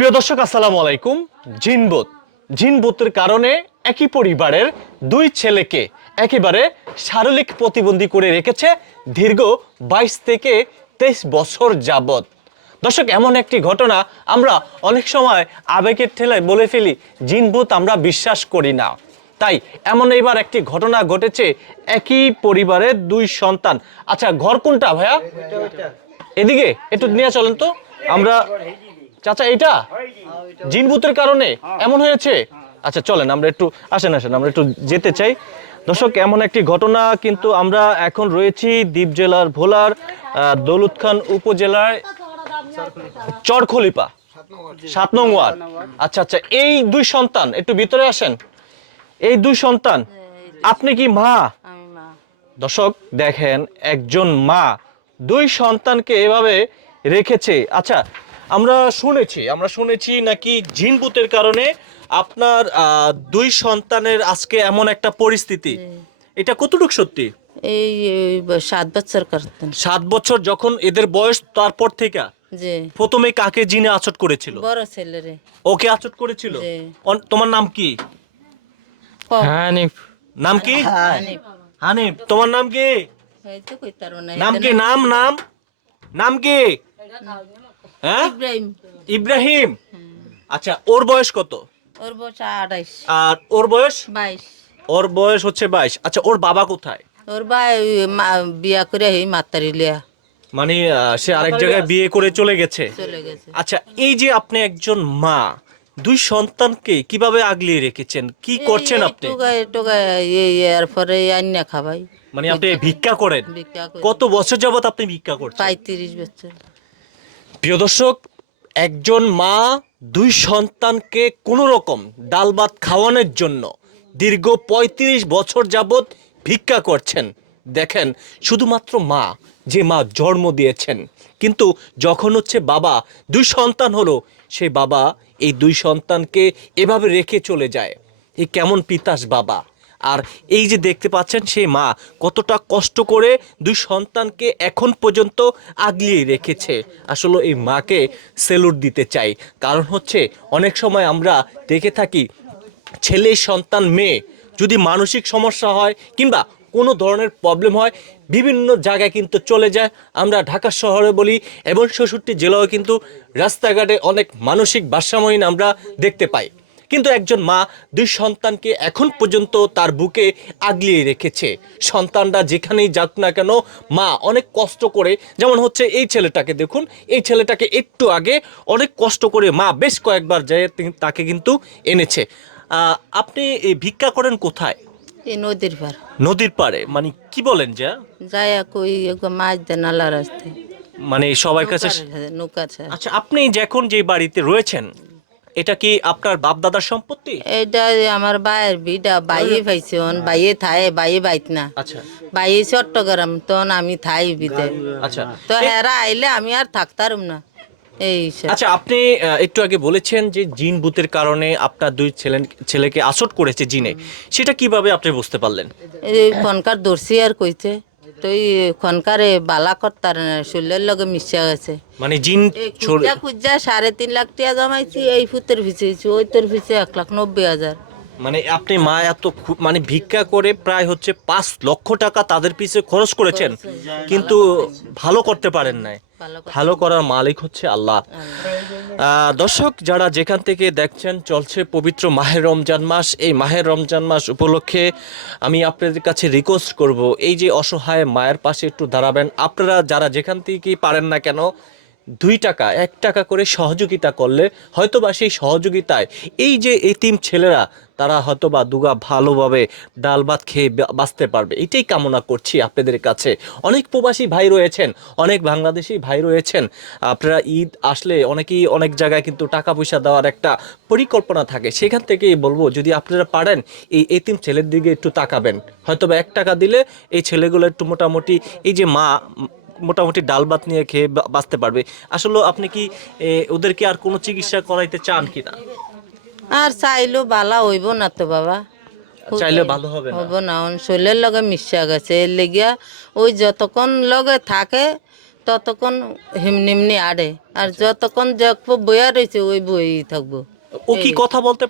প্রিয় দর্শক, আসসালামু আলাইকুম। জিনবোত জিনবোতের কারণে একই পরিবারের দুই ছেলেকে একেবারে শারীরিক প্রতিবন্ধী করে রেখেছে দীর্ঘ বাইশ থেকে তেইশ বছর যাবত দর্শক, এমন একটি ঘটনা আমরা অনেক সময় আবেগের ঠেলায় বলে ফেলি জিনভূত আমরা বিশ্বাস করি না। তাই এমন এইবার একটি ঘটনা ঘটেছে একই পরিবারের দুই সন্তান। আচ্ছা ঘর কোনটা ভাইয়া? এদিকে, একটু নিয়ে চলেন তো। আমরা চাচা এটা জিনভূতের কারণে? এমন হয়েছে? আচ্ছা চলেন আমরা একটু আসেন আসেন আমরা একটু যেতে চাই। দর্শক এমন একটি ঘটনা কিন্তু আমরা এখন রয়েছি দ্বীপ জেলার ভোলার দৌলত খান উপজেলার চরখলিপা সাত নং ওয়ার্ড। আচ্ছা আচ্ছা এই দুই সন্তান একটু ভিতরে আসেন। এই দুই সন্তান আপনি কি মা। দর্শক দেখেন একজন মা। দুই সন্তানকে এভাবে রেখেছে। আচ্ছা আমরা শুনেছি আমরা শুনেছি নাকি জিনবুতের কারণে আপনার আহ, দুই সন্তানের আজকে এমন একটা পরিস্থিতি। এটা কতটুকু সত্যি? এই সাত বছর করতেন সাত বছর যখন এদের বয়স তারপর থেকে যে প্রথমে কাকে জিনে আচট করেছিল? বড় ছেলেরে। ওকে আচট করেছিল? তোমার নাম কি? হানিফ। নাম কি? হানিফ। তোমার নাম কি? হয়তো কইতার না নাম কি? নাম নাম নাম? কি? হ্যাঁ? ইব্রাহিম। ইব্রাহিম। আচ্ছা ওর বয়স কত? ওর বয়স আড়াইশ আর ওর বয়স? বাইশ। ওর বয়স হচ্ছে বাইশ। আচ্ছা ওর বাবা কোথায়? ওর ভাই বিয়া করে এই মাতারি লিয়া মানে সে আরেক জায়গায় বিয়ে করে চলে গেছে। চলে গেছে। আচ্ছা এই যে আপনি একজন মা দুই সন্তানকে কীভাবে আগলিয়ে রেখেছেন? কি করছেন আপনি? এরপরে আন্না খাবাই। মানে আপনি ভিক্ষা করেন? ভিক্ষা কত বছর যাবত আপনি ভিক্ষা করছেন? পঁয়ত্রিশ বছর। প্রিয় দর্শক, একজন মা দুই সন্তানকে কোনো রকম ডাল ভাত খাওয়ানোর জন্য দীর্ঘ ৩৫ বছর যাবৎ ভিক্ষা করছেন। দেখেন, শুধুমাত্র মা, যে মা জন্ম দিয়েছেন। কিন্তু যখন হচ্ছে বাবা দুই সন্তান হলো, সেই বাবা এই দুই সন্তানকে এভাবে রেখে চলে যায়। এই কেমন পিতাস বাবা। আর এই যে দেখতে পাচ্ছেন সেই মা কতটা কষ্ট করে দুই সন্তানকে এখন পর্যন্ত আগলিয়ে রেখেছে। আসলে এই মাকে সেলুট দিতে চাই। কারণ হচ্ছে অনেক সময় আমরা দেখে থাকি ছেলে, সন্তান, মেয়ে যদি মানসিক সমস্যা হয় কিংবা কোনো ধরনের প্রবলেম হয়, বিভিন্ন জায়গায় কিন্তু চলে যায়। আমরা ঢাকা শহরে বলি এবং ষষ্ঠটি জেলাও কিন্তু রাস্তাঘাটে অনেক মানসিক ভারসাম্যহীন আমরা দেখতে পাই। কিন্তু একজন মা দুই সন্তানকে এখন পর্যন্ত তার বুকে আগলিয়ে রেখেছে। সন্তানরা যেখানেই যাক না কেন মা অনেক কষ্ট করে যেমন হচ্ছে এই ছেলেটাকে দেখুন এই ছেলেটাকে একটু আগে অনেক কষ্ট করে মা বেশ কয়েকবার যায় তাকে কিন্তু এনেছে। আপনি এই ভিক্ষা করেন কোথায়? এই নদীর পার নদীর পাড়ে? মানে কি বলেন যা? যায় কই মাছ নালা রাস্তায়। মানে সবার কাছে নৌকা আচ্ছা আপনি যখন যে বাড়িতে রয়েছেন এটা কি আপনার বাপ দাদার সম্পত্তি? এটা আমার বাইয়ের বিটা বাইয়ে পাইছে অন বাইয়ে থায় বাইয়ে বাইত না। আচ্ছা। বাইয়ে চট্টগ্রাম তখন আমি থাই বিতে আচ্ছা। তো হেরা আইলে আমি আর থাকতারম না। এই আচ্ছা আপনি একটু আগে বলেছেন যে জিন ভূতের কারণে আপনার দুই ছেলে ছেলেকে আসট করেছে জিনে। সেটা কীভাবে আপনি বুঝতে পারলেন? এই খনকার দর্শি আর কইছে। তো খনকারে বালা করতার না শরীরের লগে মিশা গেছে। মানে জিন খুঁজা খুঁজা সাড়ে তিন লাখ টাকা জমাইছি এই ফুতের ফিসেছি ওই তোর ফিসে এক লাখ নব্বই হাজার। মানে আপনি মা এত মানে ভিক্ষা করে প্রায় হচ্ছে পাঁচ লক্ষ টাকা তাদের পিছে খরচ করেছেন কিন্তু ভালো করতে পারেন নাই। ভালো করার মালিক হচ্ছে আল্লাহ। দর্শক যারা যেখান থেকে দেখছেন চলছে পবিত্র মাহের রমজান মাস। এই মাহের রমজান মাস উপলক্ষে আমি আপনাদের কাছে রিকোয়েস্ট করব এই যে অসহায় মায়ের পাশে একটু দাঁড়াবেন। আপনারা যারা যেখান থেকেই পারেন না কেন দুই টাকা, এক টাকা করে সহযোগিতা করলে হয়তোবা সেই সহযোগিতায় এই যে এতিম ছেলেরা, তারা হয়তোবা দুগা ভালোভাবে ডাল ভাত খেয়ে বা- বাঁচতে পারবে। এটাই কামনা করছি আপনাদের কাছে। অনেক প্রবাসী ভাই রয়েছেন, অনেক বাংলাদেশি ভাই রয়েছেন। আপনারা ঈদ আসলে অনেকেই অনেক জায়গায় কিন্তু টাকা পয়সা দেওয়ার একটা পরিকল্পনা থাকে। সেখান থেকেই বলব, যদি আপনারা পারেন, এই এতিম ছেলের দিকে একটু তাকাবেন। হয়তোবা এক টাকা দিলে এই ছেলেগুলো একটু মোটামুটি এই যে মা মোটামুটি ডাল ভাত নিয়ে খেয়ে বাঁচতে পারবে। আসলে আপনি কি ওদেরকে আর কোনো চিকিৎসা করাইতে চান কিনা? আর চাইলেও বালা হইব না তো বাবা। চাইলে ভালো হবে না। হইব না শরীরের লগে মিশা গেছে। এর লেগিয়া ওই যতক্ষণ লগে থাকে ততক্ষণ হিমনিমনি আড়ে। আর যতক্ষণ দেখব বইয়া রয়েছে ওই বই থাকব। ও কি কথা বলতে